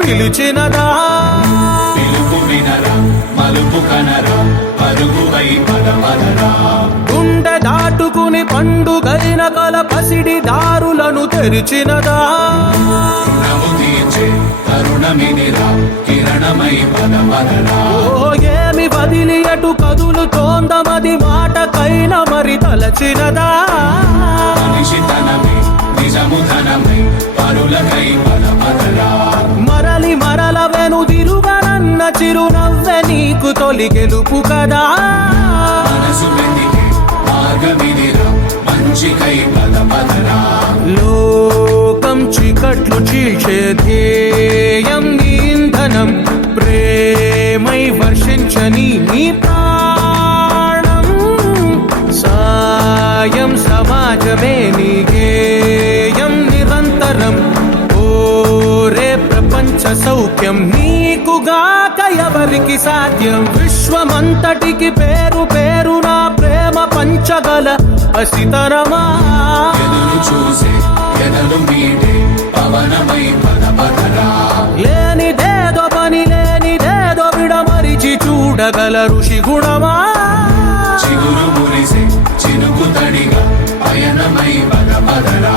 పిలిచినదా పిలుపు వినరా మలుపు కనరా పరుగువై పదపదరా గుండె దాటుకుని పండుగైన కల పసిడి దారులను తెరిచినదా రుణము తీర్చే తరుణమిదిరా కిరణమై పదపదరా ఓ ఏమి వదిలి అటు కదులుతోందమది మాటకైన మరి తలచినదా మనిషితనమే నిజము ధనమై పరులకై పదపదరా మరలి మరల వెనుదిరుగనన్న చిరునవ్వె నీకు తొలి గెలుపు కదా మనసు వెతికే మార్గమిదిరా మంచికై పదపదరా లోకం చీకట్లు చీల్చే ధ్యేయం నీ ఇంధనం ప్రేమై వర్షించని నీ ప్రాణం సాయం సమాజమే నీ గేయం నిరంతరం ఓరే ప్రపంచ సౌఖ్యం నీకుగాక ఎవరికి సాధ్యం విశ్వమంతటికి పేరు పేరు నా ప్రేమ పంచగల అసితరమా ఎదురు చూసే ఎదలు మీటే పవనమై పదపదరా లేనిదేదో పని లేనిదేదో విడమరిచి చూడగల ఋషి గుణమా చిగురు మురిసే చినుకు తడిగా పయనమై పదపదరా